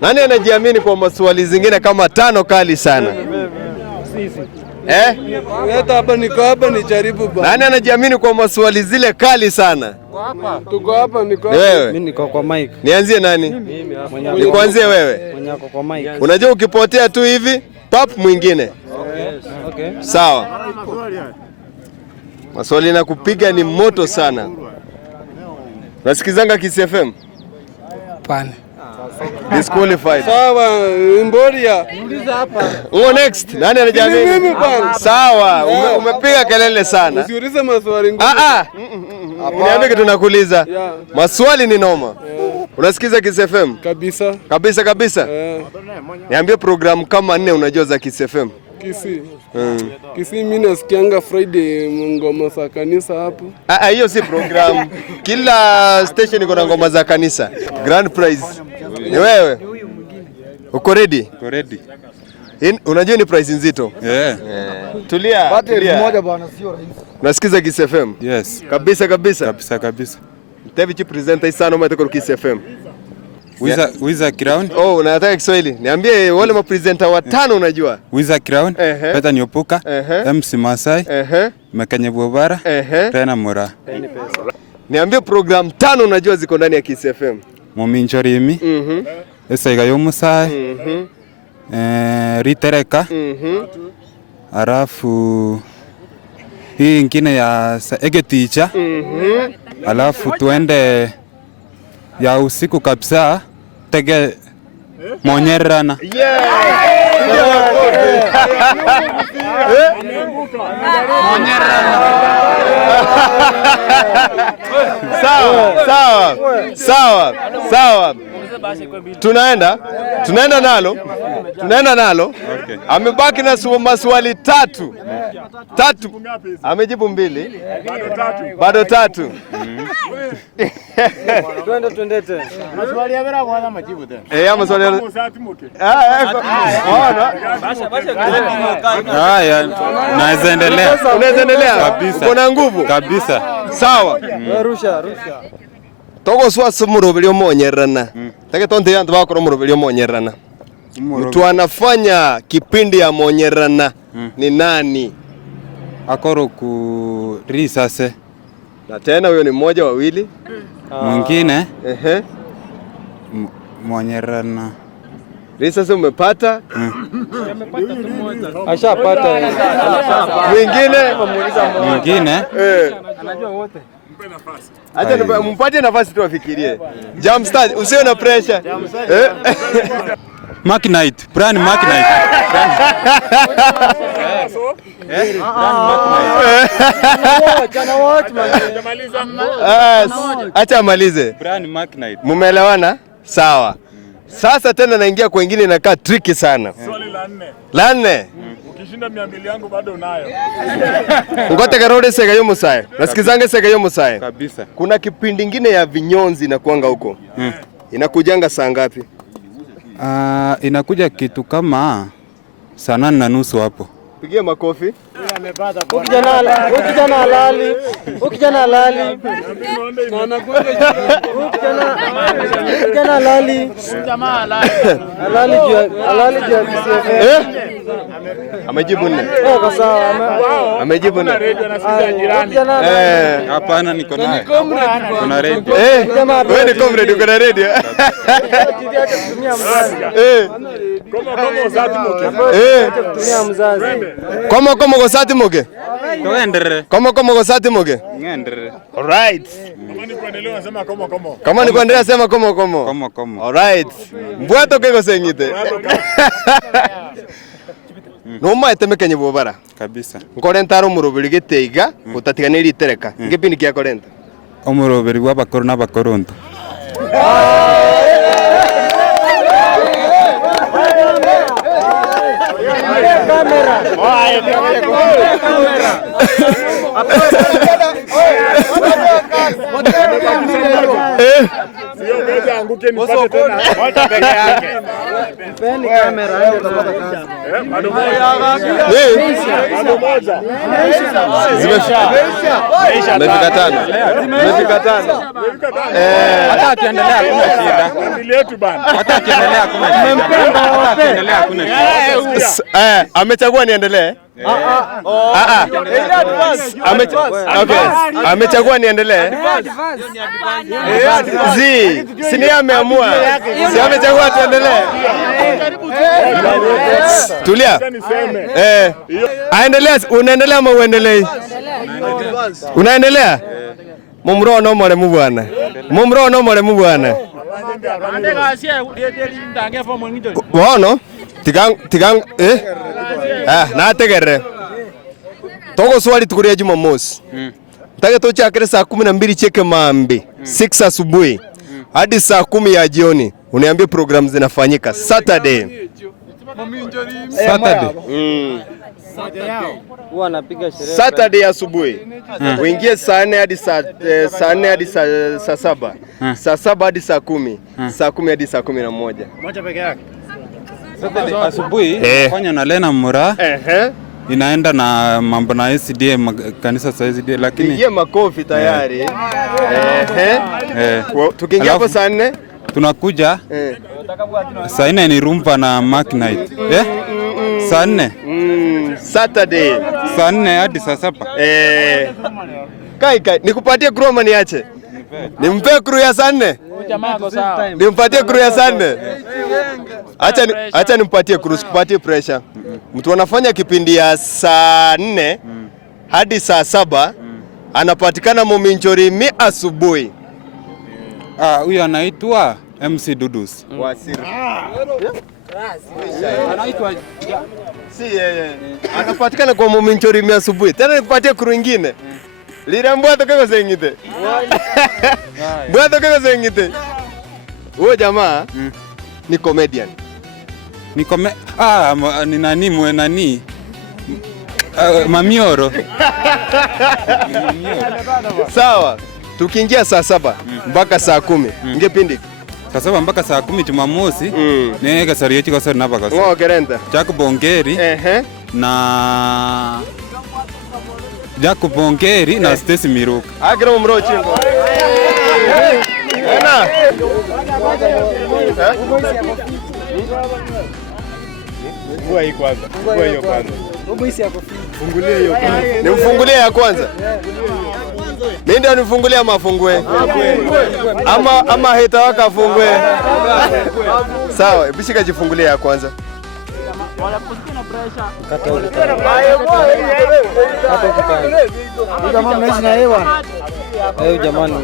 Nani anajiamini kwa maswali zingine kama 5 kali sana? Sisi. Hata hapa niko hapa nijaribu bwana. Nani anajiamini kwa maswali zile kali sana? Tuko hapa niko hapa. Wewe. Mimi niko kwa mic. Nianzie nani? Nikuanzie wewe. Mwenye ako kwa mic. Unajua ukipotea tu hivi, pap mwingine. Okay. Sawa. Maswali na kupiga ni moto sana. Nasikizanga Kisii FM? Pana. Disqualified. Sawa, Mboria. Uliza hapa. Uo next. Nani anajiamini? Mimi bwana. Sawa, umepiga kelele sana. Usiulize maswali ngumu. Uniambie kitu nakuuliza. Maswali ni noma. Unasikiza Kisii FM? Kabisa. Kabisa kabisa. Niambie program kama 4 unajua za Kisii FM. Kisii. Kisii mimi nasikianga Friday ngoma za kanisa hapo. Hiyo si program. Kila station iko na ngoma za kanisa. Grand prize. Ni wewe? Uko ready? Uko ready. Unajua ni prize nzito. Tulia. Battery moja bwana sio rahisi. Unasikiza Kisii FM? Yes. Kabisa kabisa. Kabisa kabisa. Mtevi presenter sana umetaka Kisii FM. Wiza Crown. Oh, unataka Kiswahili? Niambie wale ma presenter 5 unajua. Wiza Crown, Peter Nyopuka, MC Masai, Mekanye Bobara, Tena Mura. Niambie program 5 unajua ziko ndani ya Kisii FM. Mominchorimi. Esaiga yomusai. Ritereka. Alafu hii ingine ya Egeticha. Alafu tuende ya usiku kabisa tege Monyerana. Sawa. Tunaenda nalo. Okay. Amebaki na maswali 3. Amejibu 2. Bado 3. Twende tena. Maswali ya vera bwana majibu tena. Maswali. Haya, naweza endelea. Unaweza endelea? Kabisa. Uko na nguvu? Kabisa. Sawa. Rusha. Togo swasa murobelio monyerana. Take tonte yantu bakoro murobelio monyerana. Mtu anafanya kipindi ya monyerana ni nani? Akoro ku risase. Na tena huyo ni mmoja wawili. Mwingine Monyerana. Risase umepata? Ashapata. Mwingine Anajua wote. Acha mpatie nafasi tu afikirie. Jump start, usiwe na pressure. Magnite, brand Magnite. Acha amalize. Brand Magnite. Mumeelewana? Sawa. Sasa tena naingia kwa wengine inakaa tricky sana. Swali la 4. Ukishinda 200 yangu bado unayo. Ngote karode sega yo musai. Nasikizange sega yo musai. Kabisa. Kuna kipindi kingine ya vinyonzi inakuanga huko. Inakujanga saa ngapi? Inakuja kitu kama saa 8:30 hapo. Pigia makofi. Ukijana halali. Ukijana halali. Halali juu Kisii FM. Amejibu 4. Kwa sawa. Amejibu 4. Hapana, niko na radio. Wewe ni comrade uko na radio. Koma go sati moge. Tuendere. Koma go sati moge. Ngendere. All right. Kama ni kuendelea unasema komo. Kama ni kuendelea sema komo. Komo. All right. Mbwato kego sengite. Noma etemekenye bobara. Kabisa. Nkorentaro murubiri giteiga utatiganiri itereka. Ngipindi kya korenta. Omuroberi w'abakoro n'abakoronto. niruke nipate tena. Wote peke yake. Mpeni kamera aende kupata kazi. Bado moja. Zimefika tano. Hata akiendelea hakuna shida. Familia yetu bana. Hata akiendelea hakuna shida. Hata akiendelea hakuna shida. Amechagua niendelee? Amechagua niendelee? Si ni ameamua. Si amechagua tuendelee. Tulia. Aendelea, unaendelea ama uendelee? Unaendelea? Mumrono mwaremu bwana. Mumrono mwaremu bwana. Wono? Tigang nategere. Togo swali tukuria Jumamosi. Tage tuchakire saa 12 cheke mambi 6 asubuhi hadi saa 10 ya jioni. Uniambie program zinafanyika Saturday. Huwa anapiga sherehe. Saturday asubuhi. Uingie saa 4 hadi saa 7. Saa 7 hadi saa 10. Saa 10 hadi saa 11. Moja peke yake. Saturday asubuhi fanya na Lena Mura. Inaenda na mambo na SDA kanisa za SDA lakini pigie makofi tayari. Tukiingia hapo saa 4 tunakuja saa 4 ni rumba na Mark Night. Saa 4 Saturday saa 4 hadi saa 7. Kai nikupatie crew ama niache? Nimpe crew ya saa 4. Nimpatie crew ya saa 4. Acha nimpatie crew, sikupatie pressure. Mtu anafanya kipindi ya saa 4 hadi saa 7 anapatikana Muminjori asubuhi. Huyo anaitwa MC Dudus. Wasiri. Anaitwa anapatikana kwa Muminjori asubuhi. Tena nipatie crew nyingine. Lirambwa toka zengite. Bwa toka zengite. Huyo jamaa ni comedian. Ni nani mwenani? Mamioro. Sawa. Tukiingia saa 7 mpaka saa 10. Ngepindi. Saa 7 mpaka saa 10 Jumamosi. Ni kasari yetu kwa sori napa kasari. Ngo gerenda. Jacob Bongeri. Na Jacob Bongeri na Stacy Miruka. Agro mrochi ngo. Ena. Ngua hii kwanza. Ngua hiyo kwanza. Fungulia hiyo kwanza. Nimfungulie ya kwanza. Mimi ndio nifungulia mafungue. Ama heta waka afungue. Sawa, bishika jifungulie ya kwanza. Jamani,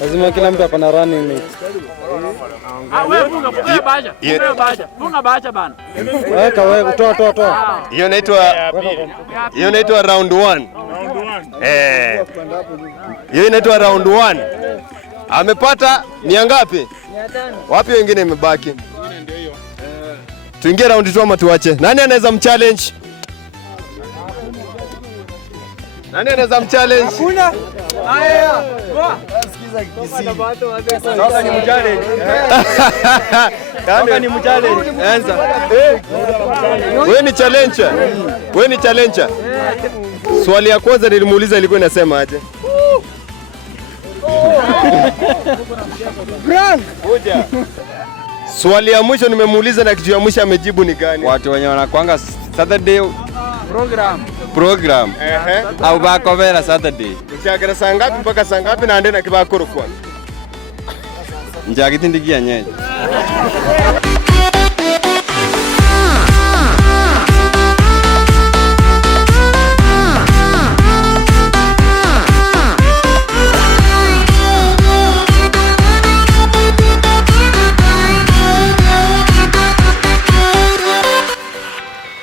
lazima kila mtu apana running mate. Wewe funga bacha bana. Wewe toa. Hiyo inaitwa round 1. Hiyo inaitwa round 1. Amepata mia ngapi? 500. Wapi wengine imebaki? Tuingie round 2 ama tuache? Nani anaweza mchallenge? Nani anaweza mchallenge? Hakuna. Haya. Sikiza Kisii. Sasa ni mchallenge. Sasa ni mchallenge. Anza. Wewe ni challenger. Wewe ni challenger. Swali ya kwanza nilimuuliza ilikuwa inasema aje? Frank. Hoja. Swali ya mwisho nimemuuliza na kitu ya mwisho amejibu ni gani? Watu wenye wanakuanga Saturday program. Au bako vera Saturday. Uchagara saa ngapi mpaka saa ngapi na ande na kibakoro kwa? Njagitindikia nyenye.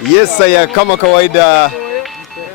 Yes, ya kama kawaida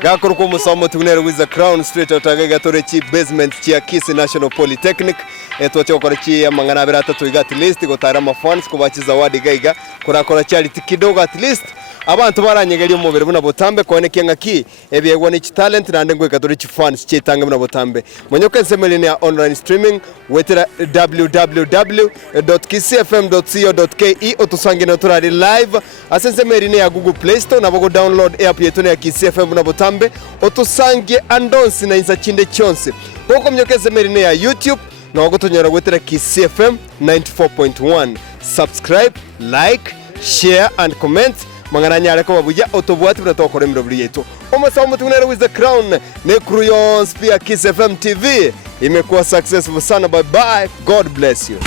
gakuru ko musomo tugunere with the Crown Street otagaga tore chi basement chi Kisii National Polytechnic etwacho kora chi amangana berata tuiga at least gotara ma fans kubachi zawadi gaiga kora charity kidogo at least abantu baranyegeria umubiri buna butambe kone ngaki ebyegwa ni talent na ndengwe kadori fans chitange buna butambe monyoke nsemelini ya online streaming wetera www.kisifm.co.ke otusange na turari live asensemelini ya Google Play Store na bogo download app yetu ya Kisii FM buna butambe otusange andonsi na insachinde chonse koko mnyoke nsemelini ya YouTube na wagotonyera wetera Kisii FM 94.1 subscribe like share and comment mangananya ko babuja otobwati bratokore miroburi yetu omasawo mutunere with the crown ne kruyon spia Kisii FM TV imekuwa successful sana. Bye bye, God bless you.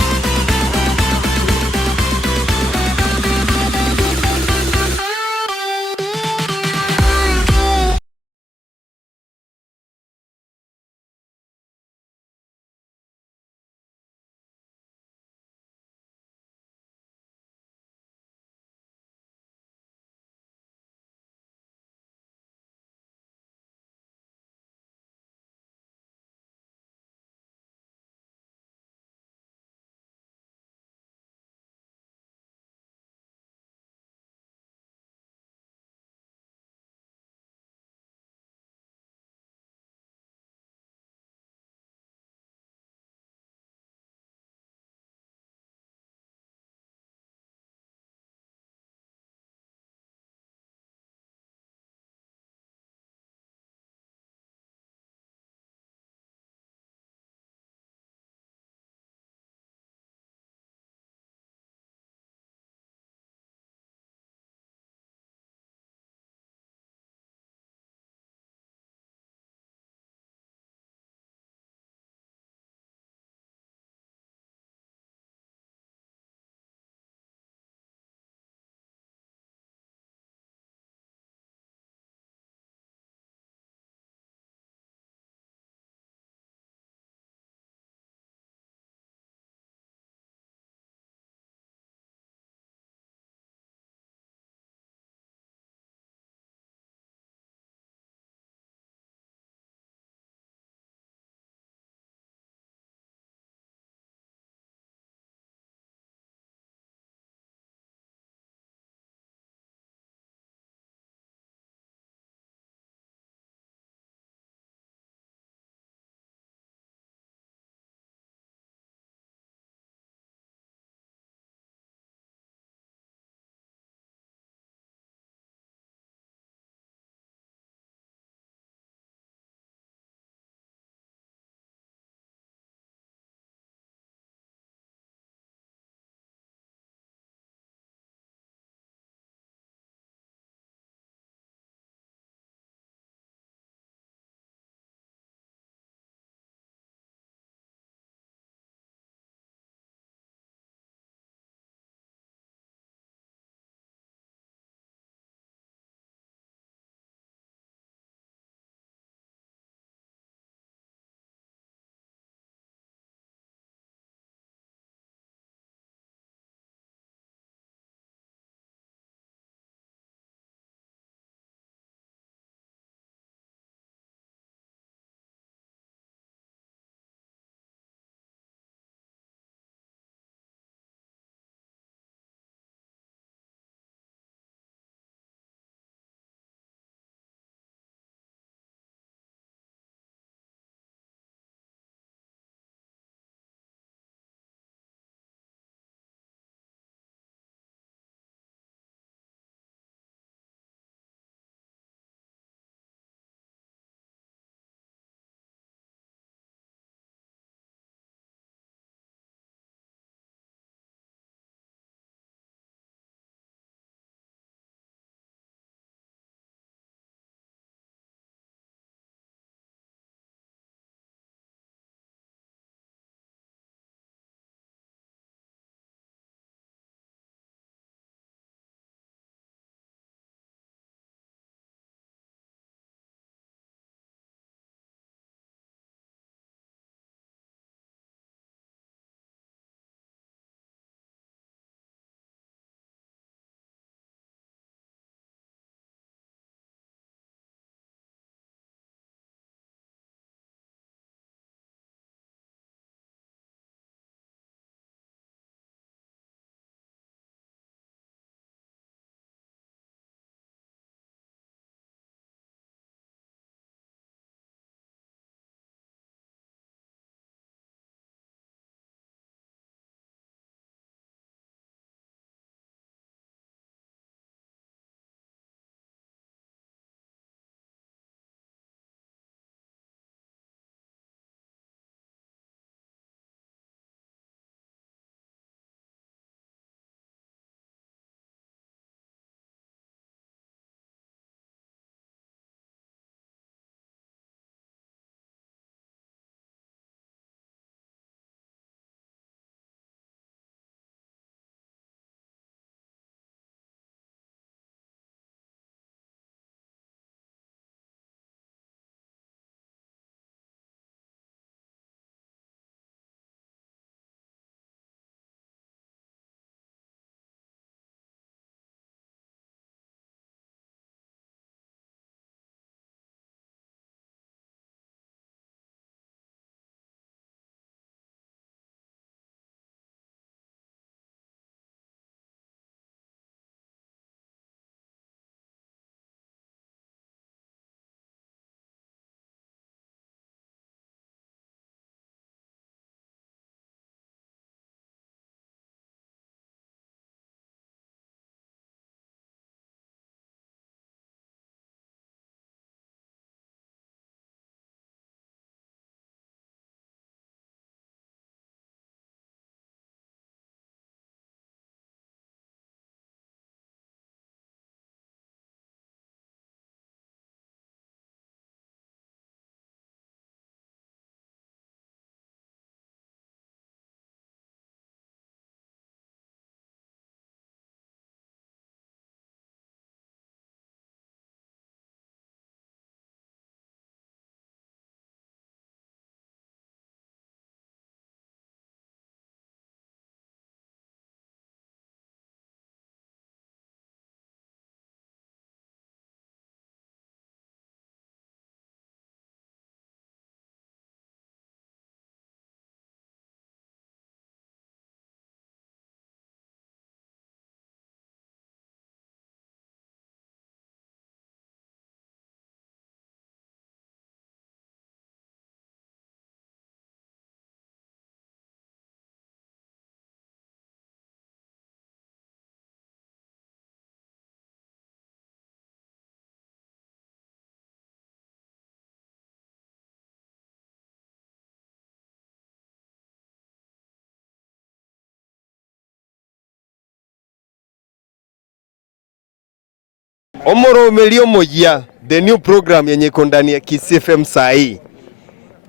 Omoro Melio Moja, the new program yenye iko ndani ya Kisii FM saa hii.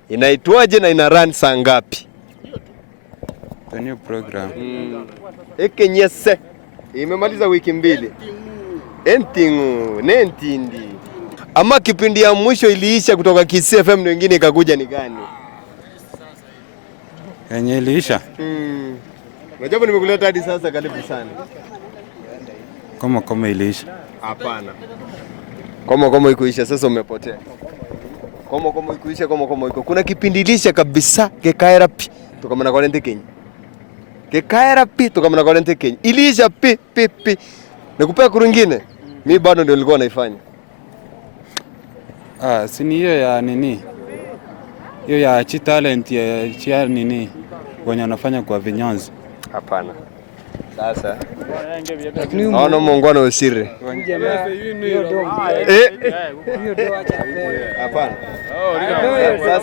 Inaitwaje na ina run saa ngapi? The new program. Ekenyese. Imemaliza wiki 2. Nentindi. Ama kipindi ya mwisho iliisha kutoka Kisii FM na wengine ikakuja ni gani? Yenye iliisha. Unajua nimekuleta hadi sasa, karibu sana. Kama iliisha. Hapana. Kama ikuisha sasa umepotea. Kama ikuisha kama iko. Kuna kipindi ilisha kabisa kekaera pi tukamana kwa lente Kenya. Kekaera pi tukamana kwa lente Kenya. Ilisha pi. Nikupea kurungine. Mimi bado ndio nilikuwa naifanya. Si ni hiyo ya nini? Hiyo ya chi talent ya nini? Wenye wanafanya kwa vinyonzi. Hapana. Sasa. Naona muungano usiri. Hapana. Sasa